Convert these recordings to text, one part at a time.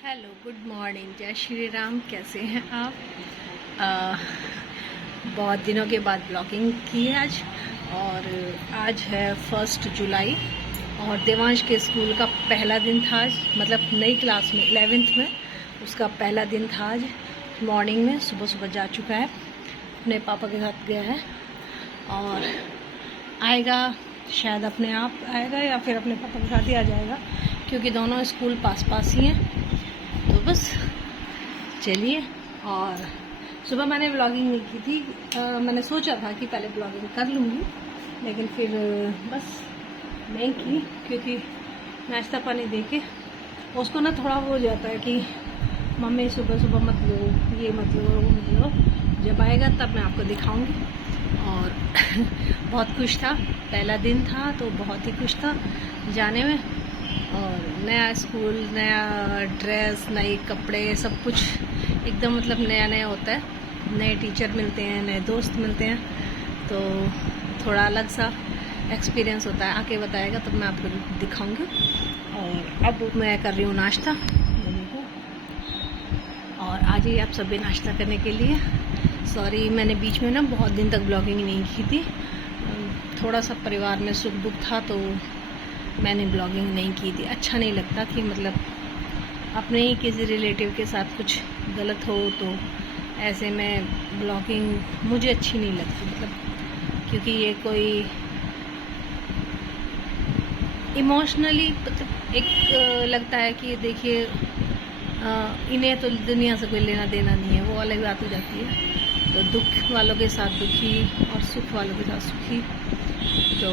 Hello, good morning, जय श्री राम। कैसे हैं आप? बहुत दिनों के बाद ब्लॉगिंग की है आज। और आज है 1 जुलाई और देवांश के स्कूल का पहला दिन था आज, मतलब नई क्लास में 11th में उसका पहला दिन था आज। मॉर्निंग में सुबह सुबह जा चुका है, अपने पापा के साथ गया है और आएगा, शायद अपने आप आएगा या फिर अपने पापा के साथ ही आ जाएगा, क्योंकि दोनों स्कूल पास पास ही हैं। तो बस चलिए। और सुबह मैंने ब्लॉगिंग नहीं की थी, मैंने सोचा था कि पहले ब्लॉगिंग कर लूँगी, लेकिन फिर बस नहीं की, क्योंकि नाश्ता पानी दे के उसको ना थोड़ा वो हो जाता है कि मम्मी सुबह सुबह मत लो, ये मत लो, वो मत लो। जब आएगा तब मैं आपको दिखाऊंगी। और बहुत खुश था, पहला दिन था तो बहुत ही खुश था जाने में। और नया स्कूल, नया ड्रेस, नए कपड़े, सब कुछ एकदम मतलब नया नया होता है। नए टीचर मिलते हैं, नए दोस्त मिलते हैं, तो थोड़ा अलग सा एक्सपीरियंस होता है। आके बताएगा तब मैं आपको दिखाऊंगी। और अब मैं कर रही हूँ नाश्ता मम्मी को, और आ जाइए आप सभी नाश्ता करने के लिए। सॉरी, मैंने बीच में ना बहुत दिन तक ब्लॉगिंग नहीं की थी, थोड़ा सा परिवार में सुख दुख था तो मैंने ब्लॉगिंग नहीं की थी। अच्छा नहीं लगता कि मतलब अपने ही किसी रिलेटिव के साथ कुछ गलत हो तो ऐसे में ब्लॉगिंग मुझे अच्छी नहीं लगती, मतलब क्योंकि ये कोई इमोशनली एक लगता है कि देखिए इन्हें तो दुनिया से कोई लेना देना नहीं है, वो अलग बात हो जाती है। तो दुख वालों के साथ दुखी और सुख वालों के साथ सुखी, तो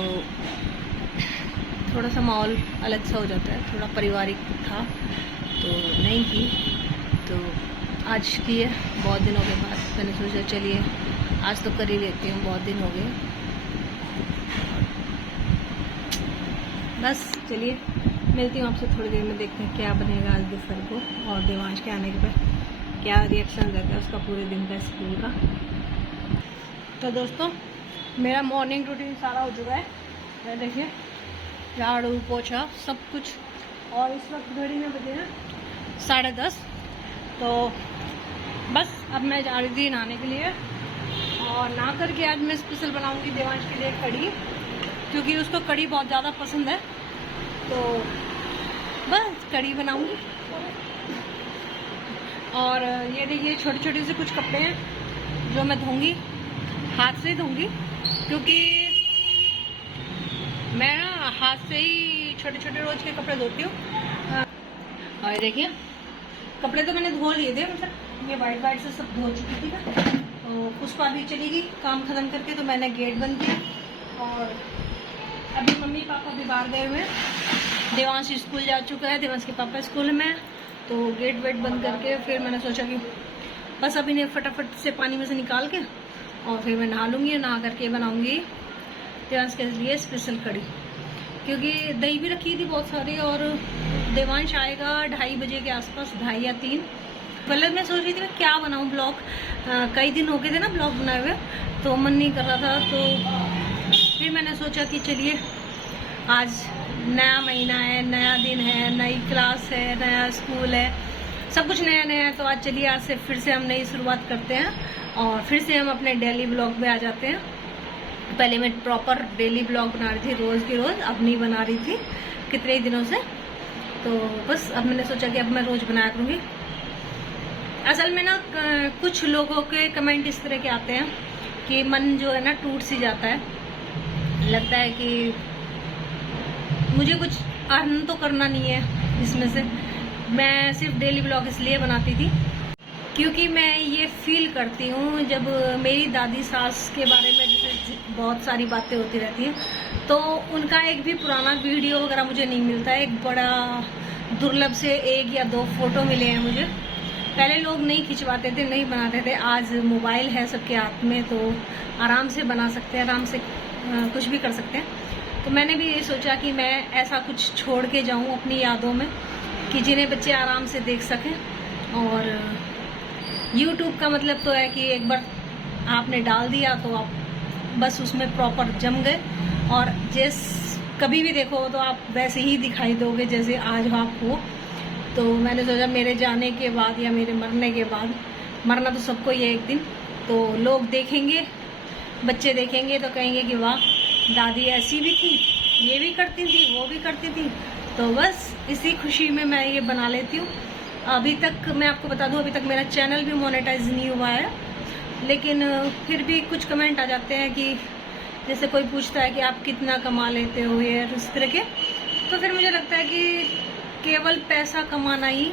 थोड़ा सा माहौल अलग सा हो जाता है। थोड़ा पारिवारिक था तो नहीं की, तो आज की है बहुत दिनों के बाद। मैंने सोचा चलिए आज तो कर ही लेती हूँ, बहुत दिन हो गए। बस चलिए मिलती हूँ आपसे थोड़ी देर में, देखते हैं क्या बनेगा आज दोपहर को, और देवांश के आने के बाद क्या रिएक्शन रहता है उसका पूरे दिन का स्कूल का। तो दोस्तों, मेरा मॉर्निंग रूटीन सारा हो चुका है। मैं देखिए झाड़ू पोछा सब कुछ, और इस वक्त घड़ी में बजे हैं 10:30। तो बस अब मैं जा रही थी नहाने के लिए, और नहा करके आज मैं स्पेशल बनाऊंगी देवांश के लिए कढ़ी, क्योंकि उसको कढ़ी बहुत ज़्यादा पसंद है। तो बस कढ़ी बनाऊंगी। और ये देखिए छोटे छोटे से कुछ कपड़े हैं जो मैं धोऊंगी, हाथ से ही धोऊंगी, क्योंकि मैं ना हाथ से ही छोटे छोटे रोज के कपड़े धोती हूँ। और देखिए कपड़े तो मैंने धो लिए थे, मतलब ये वाइट वाइट से सब धो चुकी थी ना। तो पुष्पा भी चली गई काम खत्म करके, तो मैंने गेट बंद किया। और अभी मम्मी पापा भी बाहर गए हुए हैं, देवांश स्कूल जा चुका है, देवांश के पापा स्कूल में, तो गेट वेट बंद करके फिर मैंने सोचा कि बस अभी इन्हें फटाफट से पानी में से निकाल के और फिर मैं नहा लूँगी। नहा करके बनाऊँगी देवांश के लिए स्पेशल कढ़ी, क्योंकि दही भी रखी थी बहुत सारी, और देवांश आएगा 2:30 बजे के आसपास, 2:30 या 3। पहले मैं सोच रही थी मैं क्या बनाऊँ ब्लॉग, कई दिन हो गए थे ना ब्लॉग बनाए हुए, तो मन नहीं कर रहा था। तो फिर मैंने सोचा कि चलिए आज नया महीना है, नया दिन है, नई क्लास है, नया स्कूल है, सब कुछ नया नया है। तो आज चलिए आज से फिर से हम नई शुरुआत करते हैं, और फिर से हम अपने डेली ब्लॉग में आ जाते हैं। पहले मैं प्रॉपर डेली ब्लॉग बना रही थी रोज़ की रोज़, अब नहीं बना रही थी कितने दिनों से। तो बस अब मैंने सोचा कि अब मैं रोज़ बनाया करूँगी। असल में ना कुछ लोगों के कमेंट इस तरह के आते हैं कि मन जो है ना टूट सी जाता है, लगता है कि मुझे कुछ अर्न तो करना नहीं है इसमें से। मैं सिर्फ डेली ब्लॉग इसलिए बनाती थी क्योंकि मैं ये फील करती हूँ, जब मेरी दादी सास के बारे में जैसे बहुत सारी बातें होती रहती हैं, तो उनका एक भी पुराना वीडियो वगैरह मुझे नहीं मिलता है। एक बड़ा दुर्लभ से 1 या 2 फोटो मिले हैं मुझे। पहले लोग नहीं खिंचवाते थे, नहीं बनाते थे, आज मोबाइल है सबके हाथ में, तो आराम से बना सकते हैं, आराम से कुछ भी कर सकते हैं। तो मैंने भी ये सोचा कि मैं ऐसा कुछ छोड़ के जाऊँ अपनी यादों में, कि जिन्हें बच्चे आराम से देख सकें। और YouTube का मतलब तो है कि एक बार आपने डाल दिया तो आप बस उसमें प्रॉपर जम गए, और कभी भी देखो तो आप वैसे ही दिखाई दोगे जैसे आज आप हो। तो मैंने सोचा मेरे जाने के बाद या मेरे मरने के बाद, मरना तो सबको ही है एक दिन, तो लोग देखेंगे, बच्चे देखेंगे तो कहेंगे कि वाह दादी ऐसी भी थी, ये भी करती थी, वो भी करती थी। तो बस इसी खुशी में मैं ये बना लेती हूँ। अभी तक मैं आपको बता दूँ, अभी तक मेरा चैनल भी मोनेटाइज नहीं हुआ है, लेकिन फिर भी कुछ कमेंट आ जाते हैं कि जैसे कोई पूछता है कि आप कितना कमा लेते हो या इस तरह के। तो फिर मुझे लगता है कि केवल पैसा कमाना ही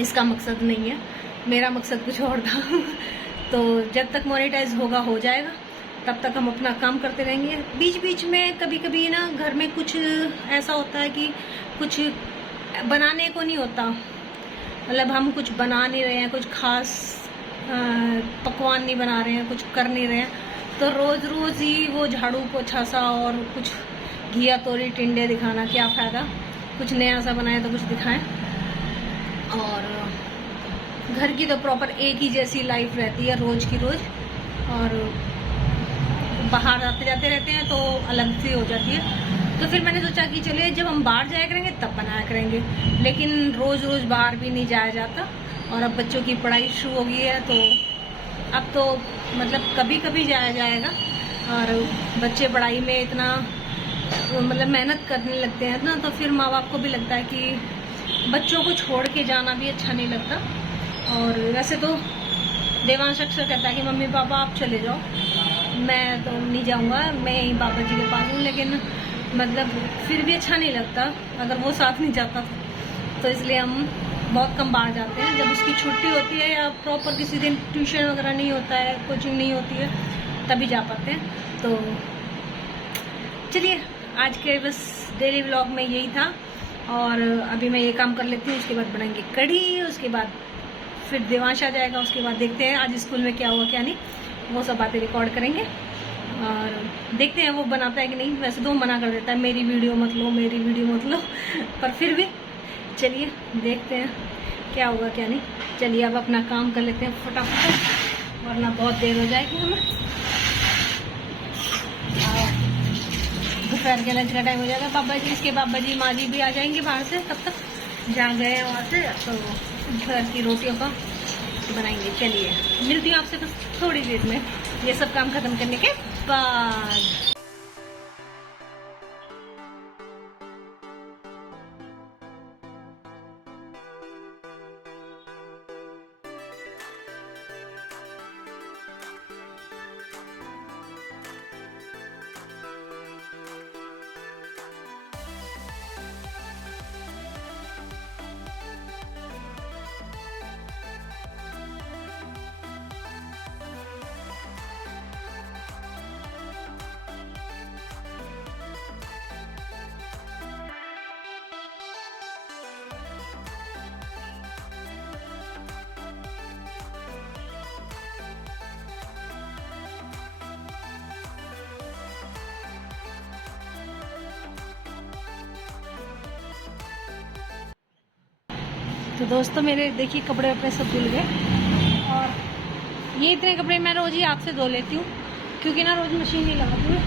इसका मकसद नहीं है, मेरा मकसद कुछ और था। तो जब तक मोनेटाइज होगा हो जाएगा, तब तक हम अपना काम करते रहेंगे। बीच बीच में कभी कभी ना घर में कुछ ऐसा होता है कि कुछ बनाने को नहीं होता, मतलब हम कुछ बना नहीं रहे हैं, कुछ खास पकवान नहीं बना रहे हैं, कुछ कर नहीं रहे हैं, तो रोज़ रोज़ ही वो झाड़ू पोछा सा और कुछ घिया तोरी टिंडे दिखाना क्या फ़ायदा। कुछ नया सा बनाए तो कुछ दिखाएं। और घर की तो प्रॉपर एक ही जैसी लाइफ रहती है रोज़ की रोज़, और बाहर आते जाते रहते हैं तो अलग सी हो जाती है। तो फिर मैंने सोचा कि चलिए जब हम बाहर जाया करेंगे तब बनाया करेंगे, लेकिन रोज़ रोज़ बाहर भी नहीं जाया जाता। और अब बच्चों की पढ़ाई शुरू हो गई है, तो अब तो मतलब कभी कभी जाया जाएगा। और बच्चे पढ़ाई में इतना मतलब मेहनत करने लगते हैं ना, तो फिर माँ बाप को भी लगता है कि बच्चों को छोड़ के जाना भी अच्छा नहीं लगता। और वैसे तो देवांश अक्सर कहता है कि मम्मी पापा आप चले जाओ, मैं तो नहीं जाऊँगा, मैं यहीं बाबा जी के पास हूँ, लेकिन मतलब फिर भी अच्छा नहीं लगता अगर वो साथ नहीं जाता तो इसलिए हम बहुत कम बाहर जाते हैं। जब उसकी छुट्टी होती है या प्रॉपर किसी दिन ट्यूशन वगैरह नहीं होता है, कोचिंग नहीं होती है, तभी जा पाते हैं। तो चलिए आज के बस डेली व्लॉग में यही था, और अभी मैं ये काम कर लेती हूँ, उसके बाद बनाएंगे कढ़ी, उसके बाद फिर देवांश आ जाएगा, उसके बाद देखते हैं आज स्कूल में क्या हुआ क्या नहीं, वो सब बातें रिकॉर्ड करेंगे और देखते हैं वो बनाता है कि नहीं। वैसे तो वो मना कर देता है, मेरी वीडियो मत लो, मेरी वीडियो मत लो, पर फिर भी चलिए देखते हैं क्या होगा क्या नहीं। चलिए अब अपना काम कर लेते हैं फटाफट, वरना बहुत देर हो जाएगी हमें। दोपहर के लंच का टाइम हो जाएगा, बाबा जी इसके बाबा जी माँ जी भी आ जाएंगे बाहर से, तब तक जहाँ गए हैं वहाँ से, तो घर की रोटियों का बनाएंगे। चलिए मिलती हूँ आपसे बस थोड़ी देर में, ये सब काम खत्म करने के बाद। तो दोस्तों मेरे देखिए कपड़े वपड़े सब धुल गए, और ये इतने कपड़े मैं रोज़ ही हाथ से धो लेती हूँ, क्योंकि ना रोज़ मशीन नहीं लगाती हूँ।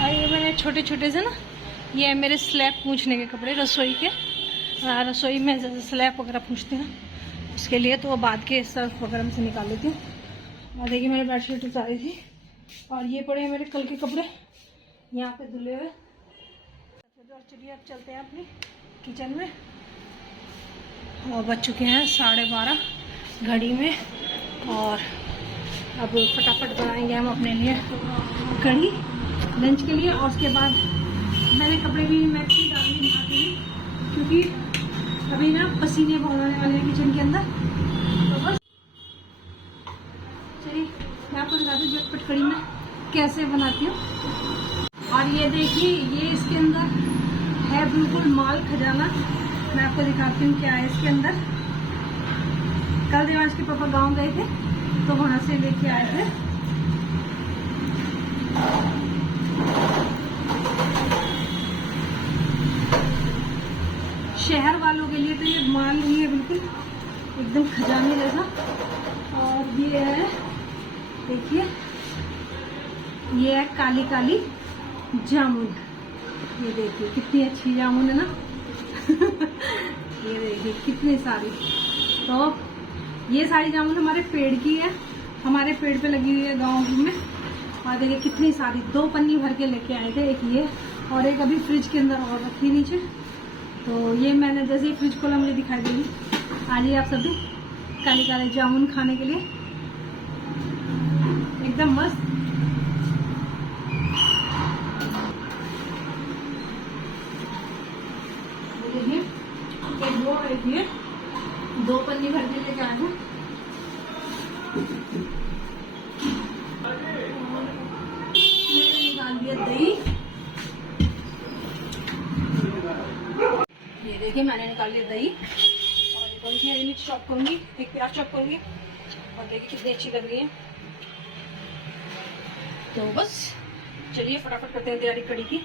और ये मैंने छोटे छोटे से ना, ये है मेरे स्लैब पूछने के कपड़े, रसोई के, रसोई में जैसे स्लैब वगैरह पूछते हैं उसके लिए, तो बाद के सर्फ वगैरह से निकाल लेती हूँ। और देखिए मैंने बेडशीट उतारी थी, और ये पड़े हैं मेरे कल के कपड़े यहाँ पे धुले हुए। और चलिए अब चलते हैं अपनी किचन में, और बज चुके हैं 12:30 घड़ी में, और अब फटाफट बनाएंगे हम अपने लिए कढ़ी लंच के लिए। और उसके बाद मैंने कपड़े भी मैक्सी डालनी नहाती, क्योंकि अभी ना पसीने बहुत आने वाले हैं किचन के अंदर। तो बस चलिए मैं आपको दिखा दूँ झटपट कढ़ी में कैसे बनाती हूँ। और ये देखिए ये इसके अंदर है बिल्कुल माल खजाना, मैं आपको दिखाती हूँ क्या है इसके अंदर। कल देवांश के पापा गांव गए थे तो वहां से लेके आए थे। शहर वालों के लिए तो ये माल ही है बिल्कुल एकदम खजाने जैसा। और ये है देखिए, ये है काली काली जामुन, ये देखिए कितनी अच्छी जामुन है ना। ये देखिए कितनी सारी। तो ये सारी जामुन हमारे पेड़ की है, हमारे पेड़ पे लगी हुई है गाँव में। और देखिए कितनी सारी, 2 पन्नी भर के लेके आए थे, एक ये और एक अभी फ्रिज के अंदर और रखी नीचे। तो ये मैंने जैसे ही फ्रिज खोला मुझे दिखाई देगी। आ जाइए आप सभी काले काले जामुन खाने के लिए, एकदम मस्त। देखिए एक वो एक ये 2 पन्नी भर के लेके आए हैं। मैंने निकाल दिया दही, ये देखिए मैंने निकाल लिया दही। और कौन सी हरी मिर्च चॉप करूंगी, एक प्याज चॉप करूंगी। और देखिए कितनी अच्छी लग रही है। तो बस चलिए फटाफट करते हैं तैयारी कड़ी की।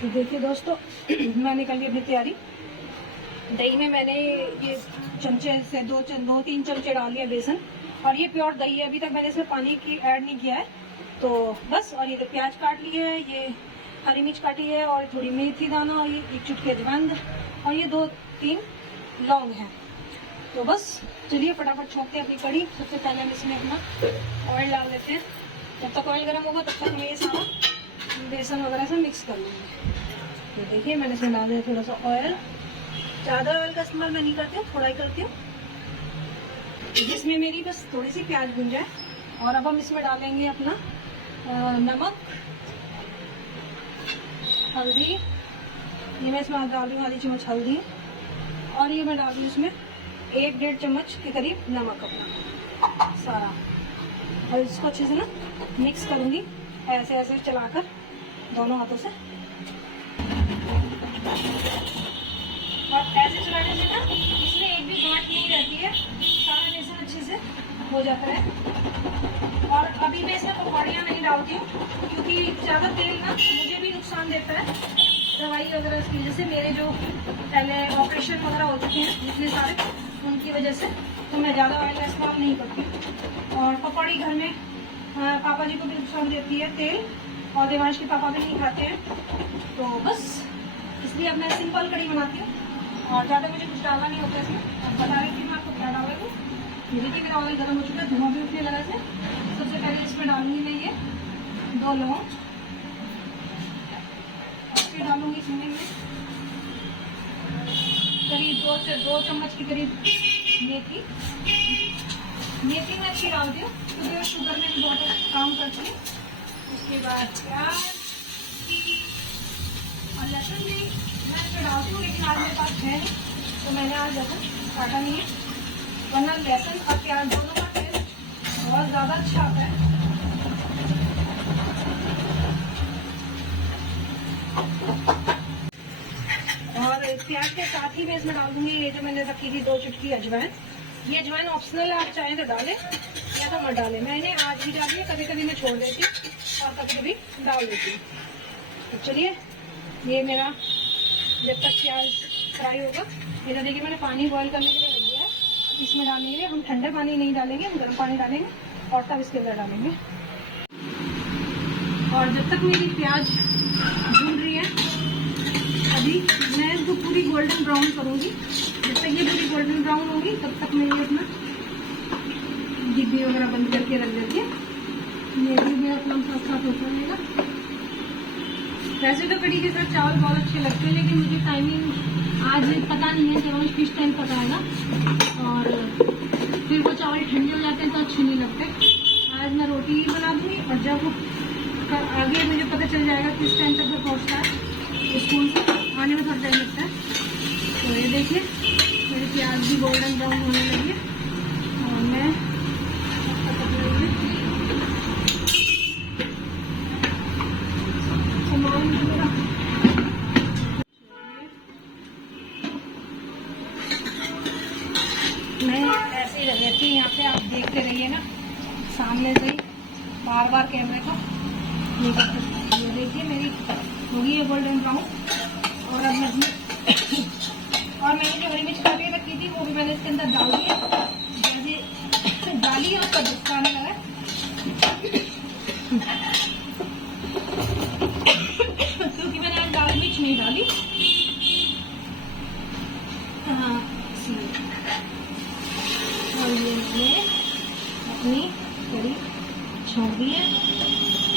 तो देखिए दोस्तों मैंने कर ली अपनी तैयारी। दही में मैंने ये चमचे से 2-3 चमचे डाल लिया बेसन। और ये प्योर दही है, अभी तक मैंने इसमें पानी की ऐड नहीं किया है। तो बस, और ये तो प्याज काट ली है, ये हरी मिर्च काटी है, और थोड़ी मेथी दाना, और ये 1 चुटकी अजवाइन, और ये 2-3 लौंग है। तो बस चलिए फटाफट छोंकते हैं अपनी कड़ी। सबसे पहले हम इसमें अपना ऑयल डाल लेते हैं। जब तक ऑयल गर्म होगा तब तक मैं ये सारा बेसन वगैरह से मिक्स कर लूँगी। तो देखिए मैंने इसमें डाल दिया थोड़ा सा ऑयल। ज़्यादा ऑयल का इस्तेमाल मैं नहीं करती हूँ, थोड़ा ही करती हूँ, जिसमें मेरी बस थोड़ी सी प्याज भुन जाए। और अब हम इसमें डालेंगे अपना नमक, हल्दी। ये मैं इसमें डाल रही हूँ आधी चम्मच हल्दी। और ये मैं डाल रही हूँ इसमें 1-1.5 चम्मच के करीब नमक अपना सारा। और इसको अच्छे से ना मिक्स करूँगी, ऐसे ऐसे चलाकर दोनों हाथों से। और ऐसे चलाने से ना इसमें एक भी गांठ नहीं रहती है, सारा बेसन अच्छे से हो जाता है। और अभी मैं इसमें पकौड़ियाँ नहीं डालती हूँ, क्योंकि ज़्यादा तेल ना मुझे भी नुकसान देता है, दवाई वगैरह की वजह से। मेरे जो पहले ऑपरेशन वगैरह हो चुके हैं जितने सारे, उनकी वजह से तो मैं ज़्यादा ऑयल का इस्तेमाल नहीं करती। और पकौड़ी घर में पापा जी को भी नुकसान देती है तेल, और देवांश के पापा भी नहीं खाते हैं। तो बस इसलिए अब मैं सिंपल कड़ी बनाती हूँ, और ज़्यादा मुझे कुछ डालना नहीं होता इसमें। अब बता रही थी मैं आपको क्या डाला हूँ। ये देखिए मेरा ऑयल गर्म हो चुका है, धुआं भी उठने लगा से। सबसे पहले इसमें डालूंगी मैं ये 2 लौंग, फिर डालूंगी इसमें मैं करीब 2 से 2 चम्मच के करीब मेथी। मेथी मैं अच्छी डालती हूँ क्योंकि शुगर में भी बहुत काम करती है। उसके बाद प्याज और लहसुन भी मैं इसमें डालती हूँ, लेकिन आज मेरे पास है नहीं तो मैंने आज लहसुन काटा नहीं है। वरना लहसुन और प्याज दोनों का टेस्ट बहुत ज़्यादा अच्छा आता है। और प्याज के साथ ही मैं इसमें डाल दूंगी ये जो मैंने रखी थी 2 चुटकी अजवाइन। ये अजवाइन ऑप्शनल है, आप चाहें तो डालें या तो मत डालें। मैंने आज भी डाली है, कभी कभी मैं छोड़ देती हूँ और कभी कभी डाल देती हूँ। तो चलिए ये मेरा जब तक प्याज फ्राई होगा, इधर देखिए मैंने पानी बॉईल करने के लिए रख दिया है। इसमें डालने के लिए हम ठंडा पानी नहीं डालेंगे, हम गर्म पानी डालेंगे और तब इसके अंदर डालेंगे। और जब तक मेरी प्याज भून रही है, अभी मैं इसको पूरी गोल्डन ब्राउन करूँगी। जब तक ये पूरी गोल्डन ब्राउन होगी तब तक मैं ये अपना डिब्बी वगैरह बंद करके रख देती है। ये भी मेरा प्लम साथ साथ होता रहेगा। वैसे तो कड़ी के साथ चावल बहुत अच्छे लगते हैं, लेकिन मुझे टाइमिंग आज पता नहीं है, जब किस टाइम पकाएगा और फिर वो चावल ठंडे हो जाते हैं तो अच्छे नहीं लगते। आज मैं रोटी ही बना दूँगी, और जब आगे मुझे पता चल जाएगा किस टाइम तक वो पहुँचता है, स्कूल से आने में थोड़ा टाइम लगता है। तो ये देखिए मेरी प्याज भी गोल्डन ब्राउन होने लगी है, और मैं ऐसे ही रहती हूँ यहाँ पे। आप देखते रहिए ना सामने से ही, बार बार कैमरे को ये करते। ये देखिए मेरी होगी है गोल्डन ब्राउन। और अब मैं और मैंने जो हरी मिर्च काटी रखी थी वो भी मैंने इसके अंदर डाल दी है। जैसे डाली है उसका गुस्सा आने लगा, क्योंकि मैंने आज लाल मिर्च नहीं डाली। हाँ इसलिए। और ये मैंने अपनी कड़ी छोड़ दी है।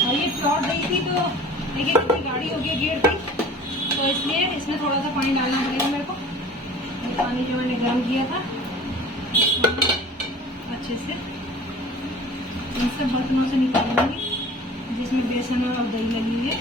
और ये प्लॉट गई थी तो देखिए कितनी गाढ़ी हो गई गिर थी, तो इसलिए इसमें थोड़ा सा पानी डालना पड़ेगा मेरे को। पानी जो मैंने गर्म किया था अच्छे से इन सब बर्तनों से निकालूंगी जिसमें बेसन और दही लगी हुई है।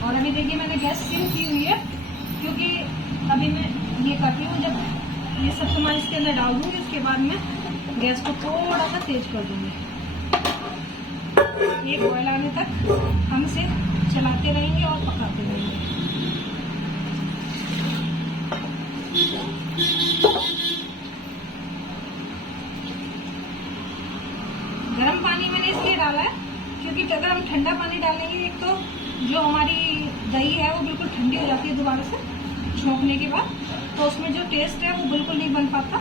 और अभी देखिए मैंने गैस सिम की हुई है, क्योंकि अभी मैं ये करती हूँ जब ये सब सामान इसके अंदर डाल दूंगी उसके बाद मैं गैस को थोड़ा सा तेज कर दूंगी। एक बॉयल आने तक हम इसे चलाते रहेंगे और पकाते रहेंगे। गर्म पानी मैंने इसलिए डाला है क्योंकि अगर हम ठंडा पानी डालेंगे एक तो जो हमारी दही है वो बिल्कुल ठंडी हो जाती है दोबारा से छोंकने के बाद, तो उसमें जो टेस्ट है वो बिल्कुल नहीं बन पाता।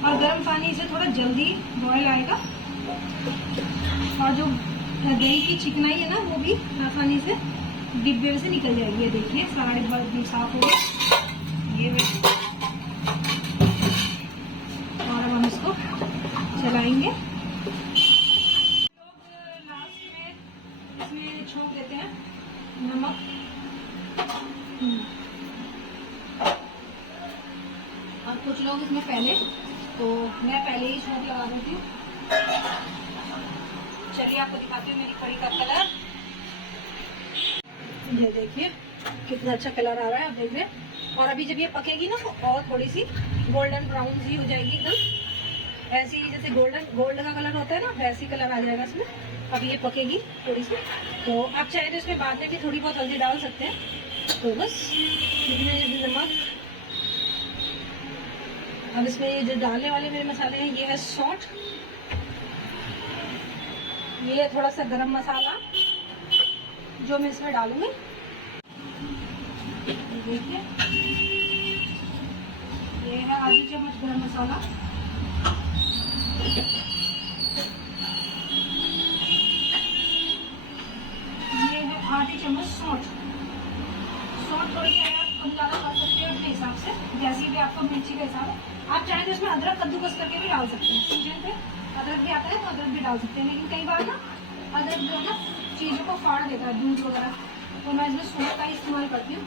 और गर्म पानी से थोड़ा जल्दी बॉयल आएगा और जो दही की चिकनाई है ना वो भी आसानी से डिब्बे से निकल जाएगी। ये देखिए सारा डिब्बा एकदम साफ हो गया। ये और अब हम इसको चलाएंगे। लोग लास्ट में इसमें छोंक देते हैं नमक। और कुछ लोग इसमें पहले, तो मैं पहले ही छोंक लगा देती हूँ। चलिए आपको दिखाती हूँ मेरी कड़ी का कलर। ये देखिए कितना अच्छा कलर आ रहा है, आप देख रहे हैं। और अभी जब ये पकेगी ना तो और थोड़ी सी गोल्डन ब्राउन सी हो जाएगी, एकदम ऐसी जैसे गोल्ड का कलर होता है ना वैसी कलर आ जाएगा इसमें। अब ये पकेगी थोड़ी सी, तो आप चाहे तो इसमें बाद में भी थोड़ी बहुत हल्दी डाल सकते हैं। तो बस इतने नमक। अब इसमें ये जो डालने वाले मेरे मसाले हैं ये है सौंठ, ये थोड़ा सा गरम मसाला जो मैं इसमें डालूंगी। देखिए ये है आधी चम्मच गरम मसाला। ये है आधी चम्मच सौंठ। सौंठ थोड़ी है आप कम ज़्यादा कर सकते हो अपने हिसाब से, जैसी भी आपको मिर्ची का हिसाब है। आप चाहें तो इसमें अदरक कद्दूकस करके भी डाल सकते हैं। सीजन पे अदरक भी आता है तो अदरक भी डाल सकते हैं, लेकिन कई बार ना अदरक जो है ना चीज़ों को फाड़ देता है, दूध वगैरह, तो मैं इसमें सौंठ का इस्तेमाल करती हूँ।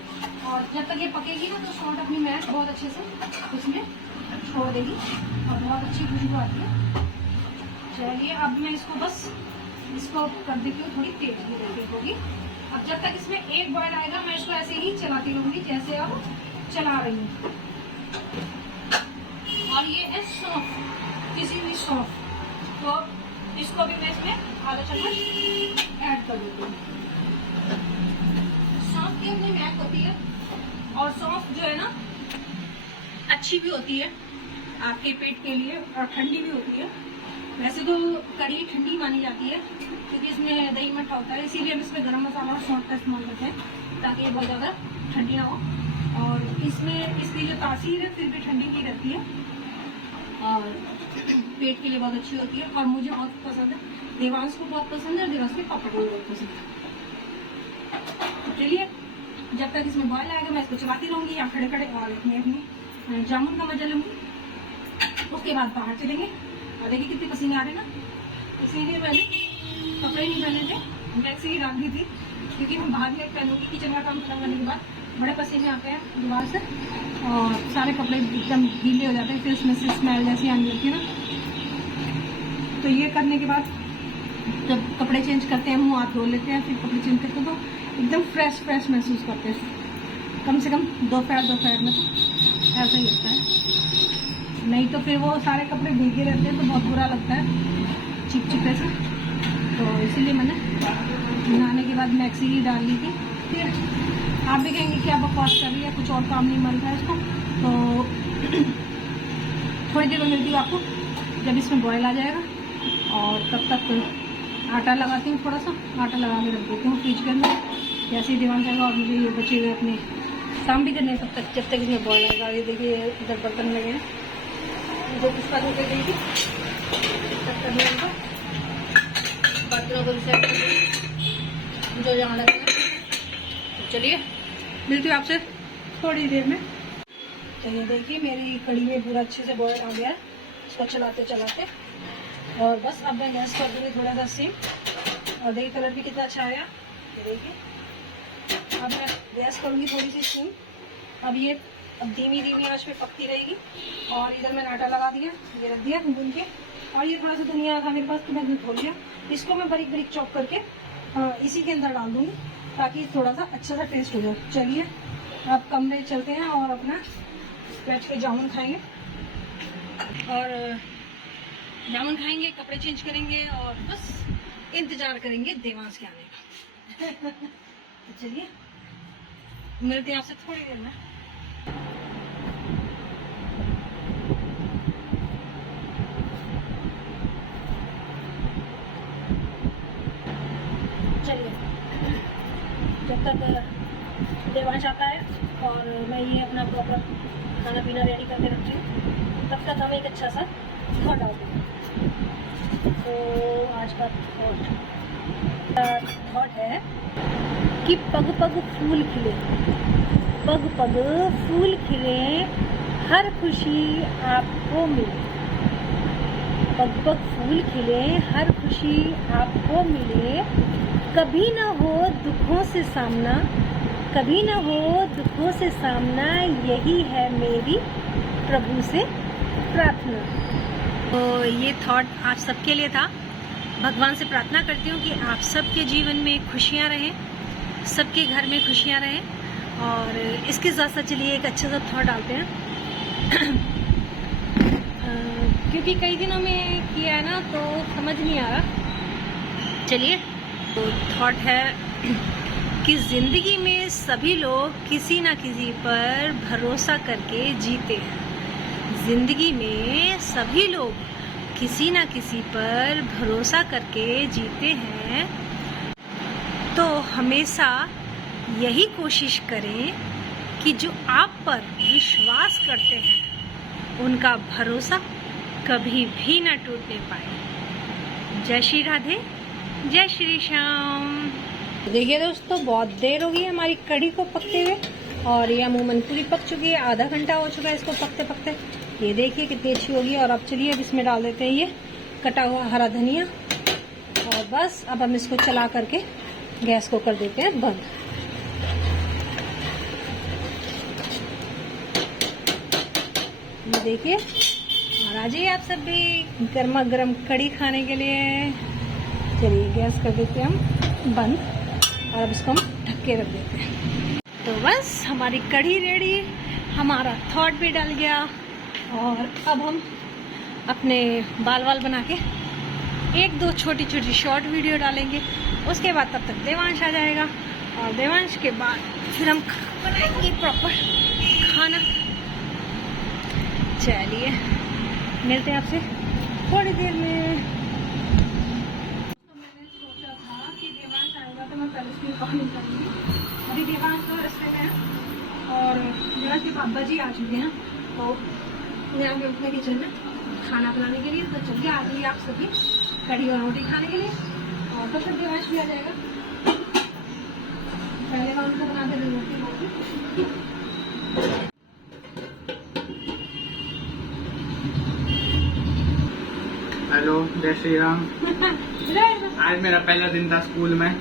और जब तक ये पकेगी ना तो सौंठ अपनी महक बहुत अच्छे से इसमें छोड़ देगी और बहुत अच्छी खुशबू आती है। चलिए अब मैं इसको बस इसको कर देती हूँ थोड़ी तेज भी करके होगी। अब जब तक इसमें एक बॉयल आएगा मैं इसको ऐसे ही चलाती रहूँगी जैसे अब चला रही हूँ। और ये है सौंफ, किसी भी सौंफ, तो इसको भी मैं इसमें आधा चम्मच ऐड कर देती हूँ। सौंफ की अपनी महक होती है और सौंफ जो है ना अच्छी भी होती है आपके पेट के लिए और ठंडी भी होती है। वैसे तो कड़ी ठंडी मानी जाती है क्योंकि इसमें दही मट्ठा होता है, इसीलिए हम इसमें गरम मसाला और सौंठ का इस्तेमाल करते हैं ताकि ये बहुत ज़्यादा ठंडी ना हो। और इसमें इसकी जो तासीर है फिर भी ठंडी की रहती है और पेट के लिए बहुत अच्छी होती है। और मुझे बहुत पसंद है, देवांश को बहुत पसंद है और देवांश के पापा को भी बहुत पसंद है। तो चलिए जब तक इसमें बॉयल आएगा मैं इसको चलाती रहूँगी या खड़े खड़े और अपनी जामुन का मजा लूँगी। उसके बाद बाहर चलेंगे और देखिए कितने पसीने आ रहे हैं ना, इसीलिए मैंने कपड़े नहीं पहने थे, मैक्सी ही डाल दी थी क्योंकि मैं बाहर में पहनूंगी। किचन का काम खत्म करने के बाद बड़े पसीने आते हैं दीवार से और सारे कपड़े एकदम गीले हो जाते हैं, फिर उसमें से स्मेल जैसी आने लगती है ना। तो ये करने के बाद जब कपड़े चेंज करते हैं, मुँह हाथ धो लेते हैं, फिर कपड़े चेंज करते हैं तो एकदम फ्रेश महसूस करते हैं। कम से कम दोपहर में तो ऐसा ही लगता है, नहीं तो फिर वो सारे कपड़े भीगे रहते हैं तो बहुत बुरा लगता है चिपचिपे से। तो इसीलिए मैंने नहाने के बाद मैक्सी ही डाल ली थी। फिर आप भी कहेंगे कि आप बकवास कर रही है, कुछ और काम नहीं मिल रहा है इसको, तो थोड़ी देर में मिलती हूँ आपको जब इसमें बॉयल आ जाएगा। और तब तक आटा लगाती हूँ, थोड़ा सा आटा लगा के रख देती हूँ फ्रिज के अंदर, जैसे ही दीवान जाएगा। और मुझे ये बचे हुए अपने काम भी करने तब तक जब तक इसमें बॉयल आएगा। ये देखिए इधर बर्तन लगे हैं, जो पुष्पा धो के गई थी सब करना उनका, बर्तनों को भी सेट कर देंगे जो जहाँ रखना। तो चलिए मिलती हूँ आपसे थोड़ी देर में। तो ये देखिए मेरी कढ़ी में पूरा अच्छे से बॉयल आ गया है, इसको चलाते चलाते। और बस अब मैं गैस कर दूँगी थोड़ा सा सिम, और देखिए कलर भी कितना अच्छा आया। ये देखिए अब मैं गैस करूँगी थोड़ी सी सिम। अब ये अब धीमी धीमी आंच पे पकती रहेगी। और इधर मैं नाटा लगा दिया, ये रख दिया भून के। और ये थोड़ा सा धनिया था मेरे पास तो मैं धो लिया, इसको मैं बारीक बारीक चॉप करके इसी के अंदर डाल दूँगी ताकि थोड़ा सा अच्छा सा टेस्ट हो जाए। चलिए अब कमरे चलते हैं और अपना बैठ के जामुन खाएंगे, और जामुन खाएंगे, कपड़े चेंज करेंगे और बस इंतजार करेंगे देवांश के आने का। तो चलिए मिलते हैं आपसे थोड़ी देर में। चलिए जब तक देवांश आता है और मैं ये अपना प्रॉपर खाना पीना रेडी करके रखती हूँ, तब तक हम एक अच्छा सा थॉट डालते हैं। तो आज का थॉट है कि पग पग फूल खिले, पग पग फूल खिले, हर खुशी आपको मिले। पग पग फूल खिले, हर खुशी आपको मिले, कभी ना हो दुखों से सामना, कभी ना हो दुखों से सामना, यही है मेरी प्रभु से प्रार्थना। तो ये थॉट आप सबके लिए था। भगवान से प्रार्थना करती हूँ कि आप सबके जीवन में खुशियाँ रहें, सबके घर में खुशियाँ रहें। और इसके साथ साथ चलिए एक अच्छा सा थॉट डालते हैं। क्योंकि कई दिनों में किया है ना तो समझ नहीं आ रहा। चलिए तो थॉट है कि जिंदगी में सभी लोग किसी ना किसी पर भरोसा करके जीते हैं। जिंदगी में सभी लोग किसी ना किसी पर भरोसा करके जीते हैं। तो हमेशा यही कोशिश करें कि जो आप पर विश्वास करते हैं उनका भरोसा कभी भी ना टूटने पाए। जय श्री राधे, जय श्री श्याम। देखिए दोस्तों बहुत देर हो गई हमारी कढ़ी को पकते हुए, और ये अमूमन पूरी पक चुकी है। आधा घंटा हो चुका है इसको पकते पकते। ये देखिए कितनी अच्छी होगी। और अब चलिए अब इसमें डाल देते हैं ये कटा हुआ हरा धनिया, और बस अब हम इसको चला करके गैस को कर देते हैं बंद। ये देखिए, और आ जाइए आप सब भी गर्मा गर्म कढ़ी खाने के लिए। चलिए गैस कर देते हैं हम बंद, और अब इसको हम ढक के रख देते हैं। तो बस हमारी कढ़ी रेडी, हमारा थॉट भी डल गया। और अब हम अपने बाल वाल बना के एक दो छोटी छोटी शॉर्ट वीडियो डालेंगे। उसके बाद तब तक देवांश आ जाएगा, और देवांश के बाद फिर हम बनाएंगे प्रॉपर खाना। चलिए मिलते हैं आपसे थोड़ी देर में। तो मैंने सोचा था कि देवांश आएगा तो मैं पहले उसकी कहानी करूँगी। अभी देवांश तो रस्ते में है, और देवांश के पापा जी आ चुके हैं तो यहाँ पे अपने किचन में खाना बनाने के लिए। तो चलिए आ जाइए आप सभी कढ़ी और रोटी खाने के लिए, और तो फिर देवांश भी आ जाएगा। पहले मैं उनको बना के दूँगी। हेलो, जय श्री राम। आज मेरा पहला दिन था स्कूल में।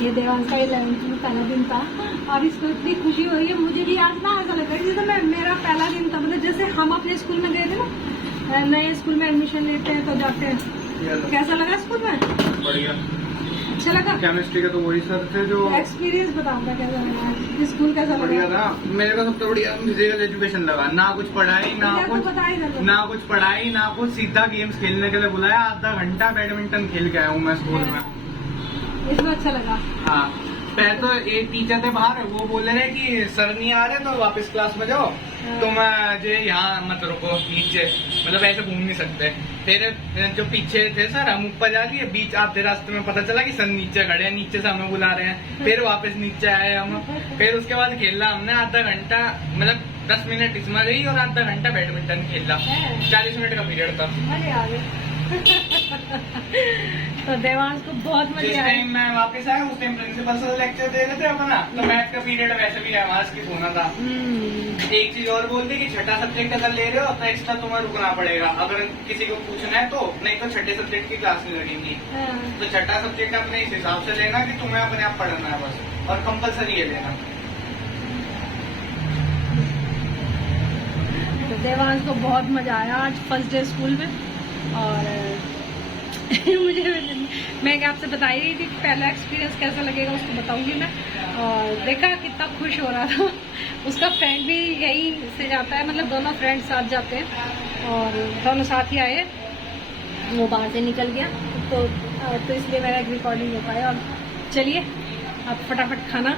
ये देवांश का 11th में पहला दिन था, और इसको इतनी खुशी हो रही है। मुझे भी आज ना ऐसा लग रहा है जैसे मेरा पहला दिन था। मतलब जैसे हम अपने स्कूल में गए थे ना, नए स्कूल में एडमिशन लेते हैं तो जाते हैं। कैसा लगा स्कूल में? बढ़िया, अच्छा लगा। केमिस्ट्री के तो वही सर थे जो। एक्सपीरियंस बताऊंगा कैसा लगा, स्कूल कैसा लगा? बढ़िया था। मेरे को सबसे बढ़िया फिजिकल एजुकेशन लगा। ना कुछ पढ़ाई ना कुछ, ना कुछ पढ़ाई ना कुछ, सीधा गेम्स खेलने के लिए बुलाया। आधा घंटा बैडमिंटन खेल के आया हूँ मैं स्कूल में। इसमें अच्छा लगा। हाँ, पहले तो एक टीचर थे बाहर, वो बोल रहे कि सर नहीं आ रहे तो वापस क्लास में जाओ, तुम जो यहाँ मत रुको नीचे, मतलब ऐसे घूम नहीं सकते। फिर जो पीछे थे सर, हम ऊपर जा लिए, बीच आधे रास्ते में पता चला कि सर नीचे खड़े हैं, नीचे से हमें बुला रहे हैं। फिर वापस नीचे आए हम, फिर उसके बाद खेला हमने आधा घंटा, मतलब 10 मिनट इसमें गई और आधा घंटा बैडमिंटन खेला। 40 मिनट का पीरियड था। मजे आ गए। तो देवांश को बहुत मजे जिस आए। टाइम मैं वापस आया उस टाइम प्रिंसिपल सर लेक्चर दे रहे थे अपना, तो मैथ का पीरियड वैसे भी हमारा स्किप होना था। एक चीज और बोल दी कि छठा सब्जेक्ट अगर ले रहे हो तो एक्स्ट्रा तुम्हें रुकना पड़ेगा, अगर किसी को पूछना है तो, नहीं तो छठे सब्जेक्ट की क्लास नहीं लगेंगी। तो छठा सब्जेक्ट अपने इस हिसाब से लेना कि तुम्हें अपने आप पढ़ना है बस, और कंपलसरी है लेना। तो देवांश को बहुत मजा आया आज फर्स्ट डे स्कूल में। और मैं आपसे बता ही रही थी कि पहला एक्सपीरियंस कैसा लगेगा उसको बताऊंगी मैं। और देखा कितना खुश हो रहा था। उसका फ्रेंड भी यही से जाता है, मतलब दोनों फ्रेंड साथ जाते हैं और दोनों साथ ही आए। वो बाहर से निकल गया तो इसलिए मेरा एक रिकॉर्डिंग हो पाया। और चलिए अब फटाफट खाना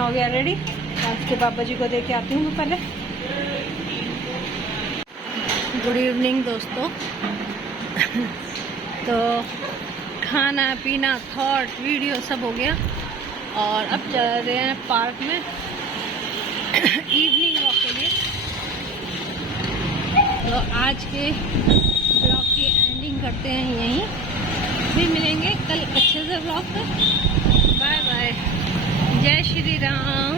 हो गया रेडी। आज के पापा जी को दे के आती हूँ मैं पहले। गुड इवनिंग दोस्तों। तो खाना पीना थॉट वीडियो सब हो गया और अब चल रहे हैं पार्क में इवनिंग वॉक के लिए। तो आज के ब्लॉग की एंडिंग करते हैं यहीं, फिर मिलेंगे कल अच्छे से ब्लॉग में। बाय बाय, जय श्री राम।